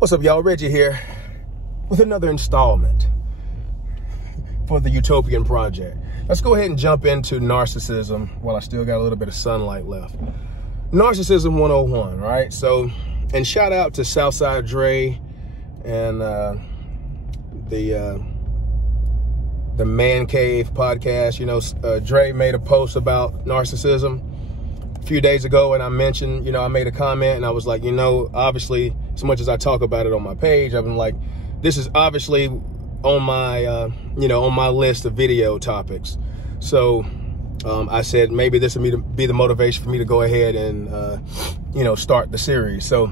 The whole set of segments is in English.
What's up, y'all? Reggie here with another installment for the Utopian project. Let's go ahead and jump into narcissism while I still got a little bit of sunlight left. Narcissism 101, right? So, and shout out to Southside Dre and the Man Cave podcast. You know, Dre made a post about narcissism a few days ago, and I mentioned, I made a comment and I was like, obviously, as much as I talk about it on my page, I've been like, this is obviously on my, on my list of video topics. So I said maybe this would be the motivation for me to go ahead and, start the series. So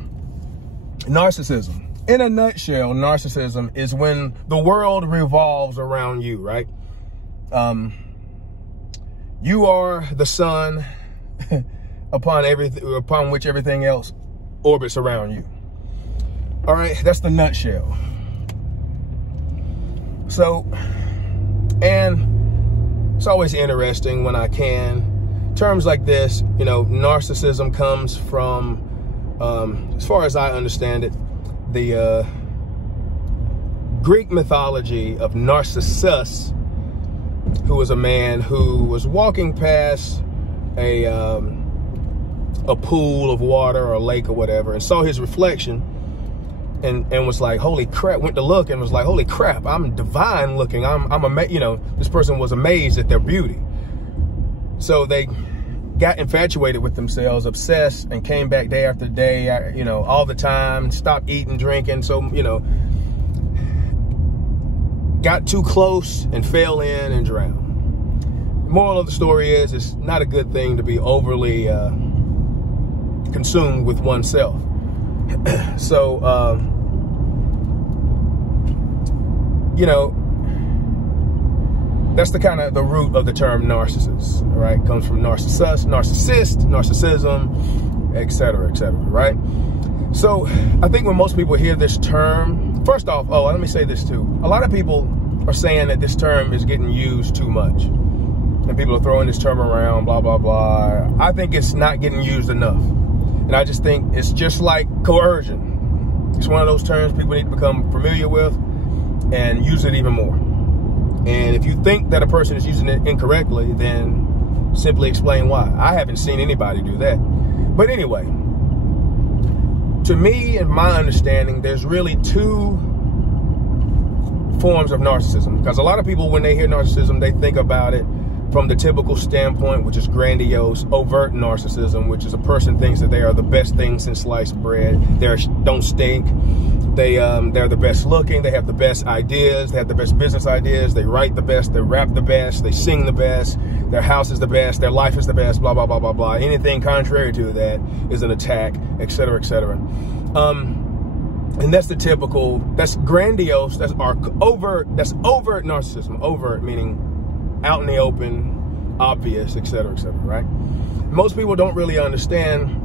narcissism, in a nutshell, narcissism is when the world revolves around you, right? You are the sun upon which everything else orbits around you. All right, that's the nutshell. So, and it's always interesting when I can, terms like this, narcissism comes from, as far as I understand it, the Greek mythology of Narcissus, who was a man who was walking past a pool of water or a lake or whatever, and saw his reflection and was like, holy crap, went to look and was like, holy crap, I'm divine looking. This person was amazed at their beauty. So they got infatuated with themselves, obsessed, and came back day after day, all the time, stopped eating, drinking. So, got too close and fell in and drowned. The moral of the story is, it's not a good thing to be overly consumed with oneself. So, that's the kind of the root of the term narcissist, right? It comes from narcissist, narcissism, etc., right? So I think when most people hear this term, first off, let me say this too. A lot of people are saying that this term is getting used too much. And people are throwing this term around, blah, blah, blah. I think it's not getting used enough. And I just think it's just like coercion. It's one of those terms people need to become familiar with and use it even more. And if you think that a person is using it incorrectly, then simply explain why. I haven't seen anybody do that. But anyway, to me and my understanding, there's really two forms of narcissism. Because a lot of people, when they hear narcissism, they think about it from the typical standpoint, which is grandiose, overt narcissism, which is a person thinks that they are the best thing since sliced bread. They don't stink. They're the best looking. They have the best ideas. They have the best business ideas. They write the best. They rap the best. They sing the best. Their house is the best. Their life is the best. Blah, blah, blah, blah, blah. Anything contrary to that is an attack, etc., etc. And that's the typical, that's grandiose, that's overt narcissism. Overt meaning out in the open, obvious, etc., right? Most people don't really understand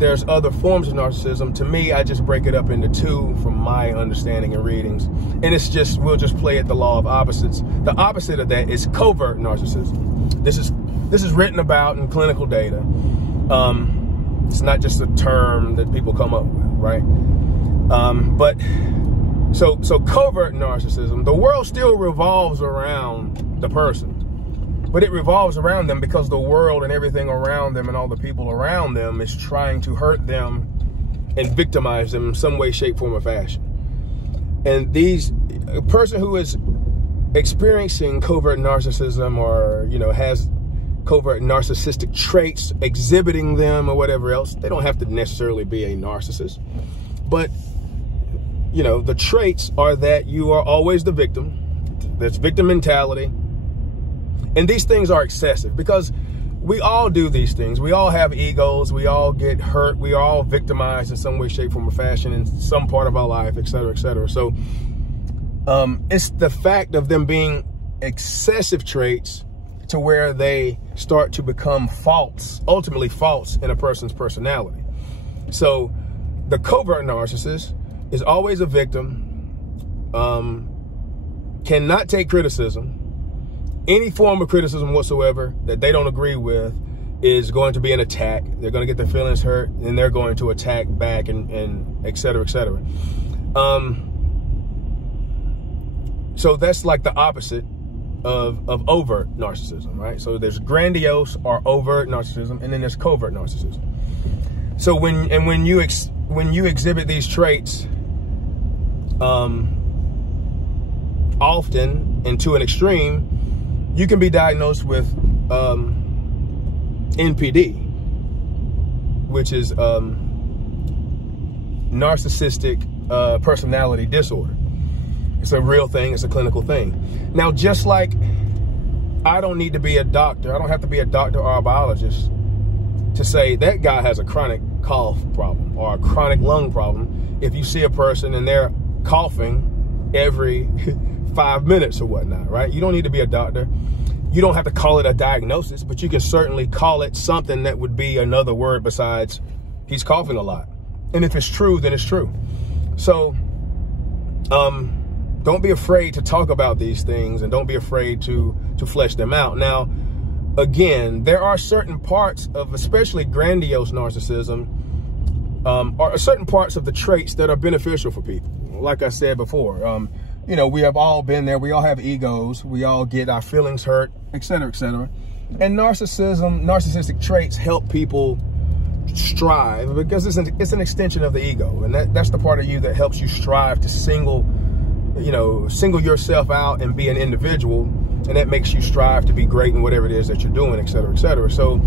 there's other forms of narcissism. To me, I just break it up into two from my understanding and readings. And it's just, we'll just play it the law of opposites. The opposite of that is covert narcissism. This is written about in clinical data. It's not just a term that people come up with, right? So covert narcissism, the world still revolves around the person, but it revolves around them because the world and everything around them and all the people around them is trying to hurt them and victimize them in some way, shape, form, or fashion. And a person who is experiencing covert narcissism or, has covert narcissistic traits, exhibiting them or whatever else, they don't have to necessarily be a narcissist. But, the traits are that you are always the victim. There's victim mentality. And these things are excessive because we all do these things. We all have egos. We all get hurt. We are all victimized in some way, shape, form, or fashion in some part of our life, etc., etc. So it's the fact of them being excessive traits to where they start to become false, ultimately false in a person's personality. So the covert narcissist is always a victim, cannot take criticism. Any form of criticism whatsoever that they don't agree with is going to be an attack. They're going to get their feelings hurt and they're going to attack back and et cetera, et cetera. So that's like the opposite of overt narcissism, right? So there's grandiose or overt narcissism, and then there's covert narcissism. So when you exhibit these traits, often and to an extreme, you can be diagnosed with NPD, which is narcissistic personality disorder. It's a real thing. It's a clinical thing. Now, just like I don't need to be a doctor, I don't have to be a doctor or a biologist to say that guy has a chronic cough problem or a chronic lung problem. If you see a person and they're coughing every 5 minutes or whatnot, right? You don't need to be a doctor. You don't have to call it a diagnosis, but you can certainly call it something that would be another word besides he's coughing a lot. And if it's true, then it's true. So, don't be afraid to talk about these things, and don't be afraid to flesh them out. Now, again, there are certain parts of especially grandiose narcissism, or certain parts of the traits that are beneficial for people. Like I said before, you know, we have all been there. We all have egos. We all get our feelings hurt, et cetera, et cetera. And narcissistic traits help people strive because it's an extension of the ego. And that's the part of you that helps you strive to single yourself out and be an individual. And that makes you strive to be great in whatever it is that you're doing, et cetera, et cetera. So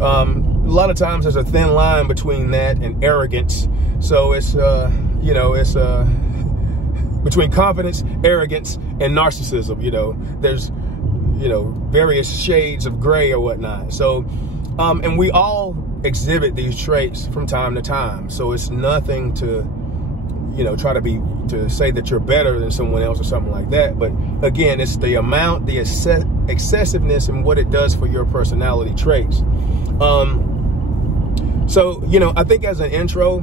a lot of times there's a thin line between that and arrogance. So it's, between confidence, arrogance, and narcissism, there's, various shades of gray or whatnot. So, and we all exhibit these traits from time to time. So it's nothing to, try to say that you're better than someone else or something like that. But again, it's the amount, the excessiveness and what it does for your personality traits. So, I think as an intro,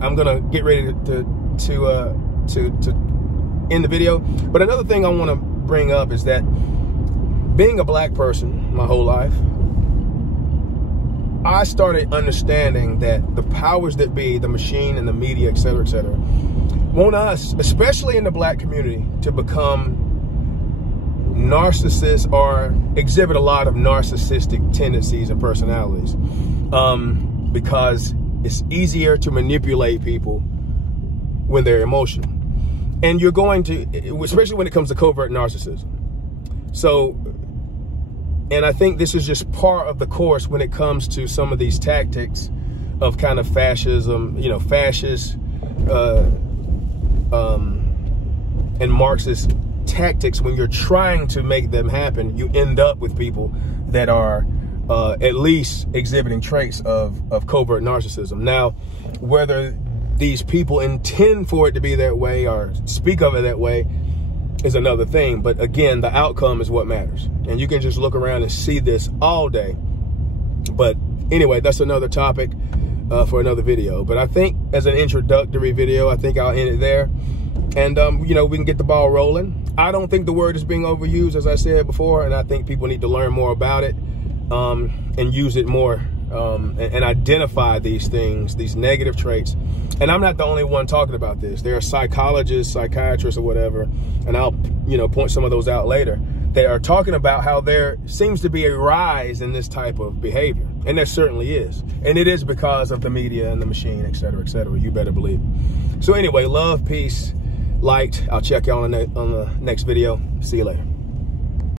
I'm going to get ready to end the video. But another thing I want to bring up is that being a black person my whole life, I started understanding that the powers that be, the machine and the media, et cetera, want us, especially in the black community, to become narcissists or exhibit a lot of narcissistic tendencies and personalities, because it's easier to manipulate people when they're emotional. And you're going to, especially when it comes to covert narcissism. So, and I think this is just part of the course when it comes to some of these tactics of kind of fascism, fascist and Marxist tactics. When you're trying to make them happen, you end up with people that are at least exhibiting traits of covert narcissism. Now, whether these people intend for it to be that way or speak of it that way is another thing. But again, the outcome is what matters. And you can just look around and see this all day. But anyway, that's another topic for another video. But I think as an introductory video, I think I'll end it there. And, we can get the ball rolling. I don't think the word is being overused, as I said before. And I think people need to learn more about it and use it more and identify these things, these negative traits. And I'm not the only one talking about this. There are psychologists, psychiatrists, or whatever, and I'll, point some of those out later. They are talking about how there seems to be a rise in this type of behavior. And there certainly is. And it is because of the media and the machine, et cetera, et cetera. You better believe it. So anyway, love, peace, light. I'll check y'all on the next video. See you later.